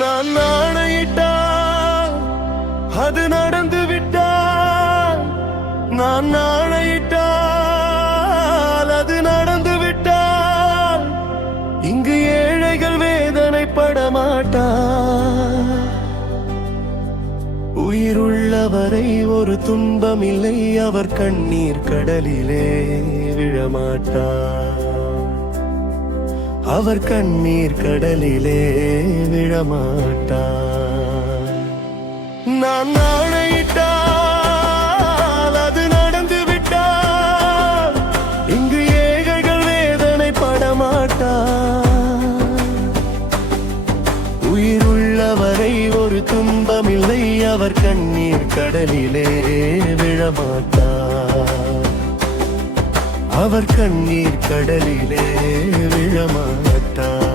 நான் நாணையிட்டால் அது நடந்து விட்டால், நான் நாணையிட்டால் அது நடந்து விட்டால், இங்கு ஏழைகள் வேதனைப்பட மாட்டார். உயிருள்ளவரை ஒரு துன்பமில்லை, அவர் கண்ணீர் கடலிலே விழமாட்டார். அவர் கண்ணீர் கடலிலே விழமாட்டார். நான் நாணையிட்டால் அது நடந்து விட்டால், இங்கு ஏழைகள் வேதனைப்பட மாட்டார். உயிருள்ளவரை ஒரு துன்பமில்லை, அவர் கண்ணீர் கடலிலே விழமாட்டார். அவர் கண்ணீர் கடலிலே விழமாட்டார்.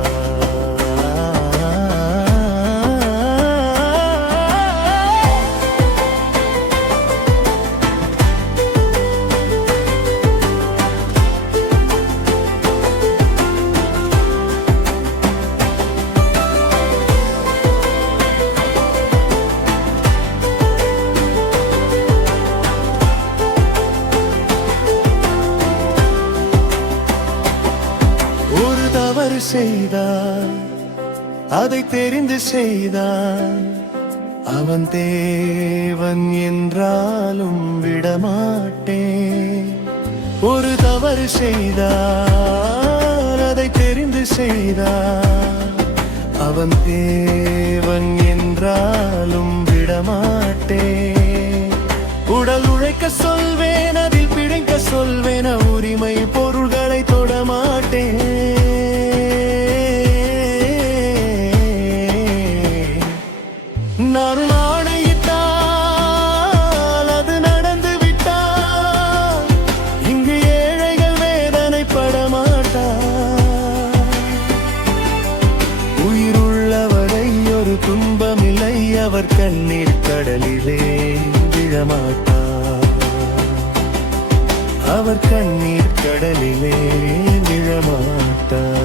தவறு செய்தார், அதை தெரிந்து செய்தார், அவன் தேவன் என்றாலும் விடமாட்டேன். ஒரு தவறு செய்தார், அதை தெரிந்து செய்தார், அவன் தேவன் என்றாலும் விடமாட்டேன். உடல் உழைக்க சொல்வேன், அதில் பிழைக்க சொல்வேன், உரிமை பொருள்களை தொடமாட்டேன். நான் நாணையிட்டால் அது நடந்து விட்டால், இங்கு ஏழைகள் வேதனைப்பட மாட்டார். உயிருள்ளவரை ஒரு துன்பமில்லை, அவர் கண்ணீர் கடலிலே விழமாட்டார். அவர் கண்ணீர் கடலிலே விழமாட்டார்.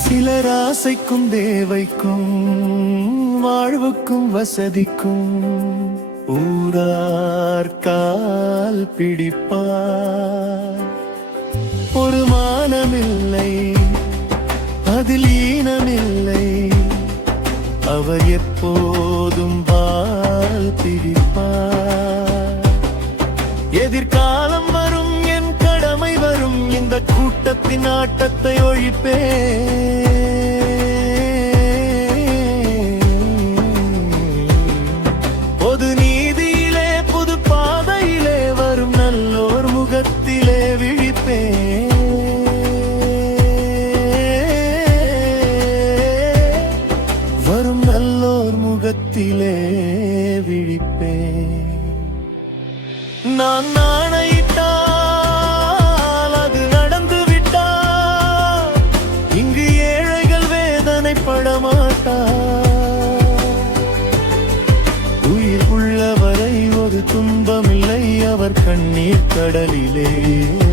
சிலர் ஆசைக்கும் தேவைக்கும் வாழ்வுக்கும் வசதிக்கும் ஊரார் கால் பிடிப்பார். ஒரு மானமில்லை, அதில் ஈனமில்லை, அவர் எப்போதும் வால் பிடிப்பார். எதிர்காலம் வரும், என் கடமை வரும், இந்த கூட்டத்தின் ஆட்டத்தை ஒழிப்பேன். பொது நீதியிலே புது பாதையிலே வரும், நல்லோர் முகத்திலே விழிப்பேன். வரும் நல்லோர் முகத்திலே விழிப்பேன். நான் நாணையிட்டால் அது நடந்து விட்டால், இங்கு ஏழைகள் வேதனைப்பட மாட்டார். உயிர் உள்ளவரை ஒரு துன்பமில்லை, அவர் கண்ணீர் கடலிலே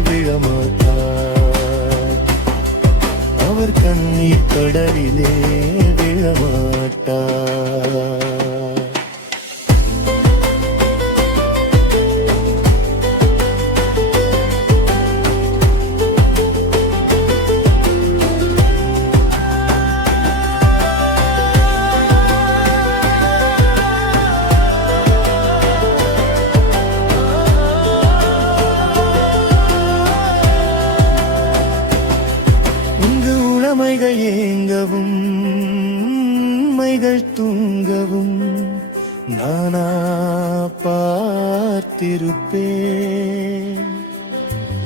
விழமாட்டார். அவர் கண்ணீர் கடலிலே விழமாட்டார். உமைகள் ஏங்கவும் மைகள் தூங்கவும் நானா பார்த்திருப்பேன்.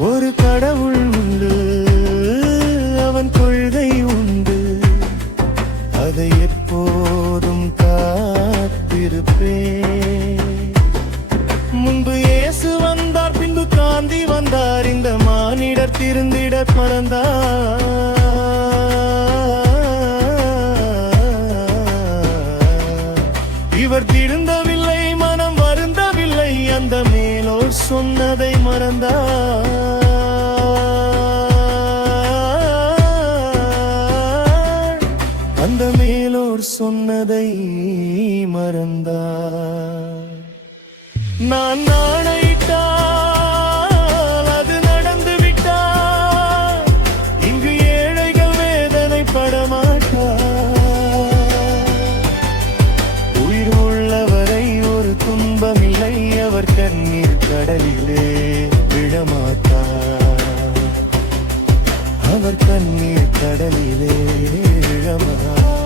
ஒரு கடவுள் உண்டு, அவன் கொள்கை உண்டு, அதை எப்போதும் காத்திருப்பேன். முன்பு இயேசு வந்தார், பின்பு காந்தி வந்தார், இந்த மானிடர் திருந்திட பிறந்தார். இவர் திருந்து அந்த மேலோர் சொன்னதை மறந்தார். நான் நாணையிட்டால் அது நடந்து விட்டால் இங்கு ஏழைகள் வேதனைப்பட மாட்டார். உயிர் உள்ளவரை ஒரு துன்பமில்லை, அவர் கண்ணீர் கடலிலே விழமாட்டார். அவர் கண்ணீர் கடலிலே விழமாட்டார்.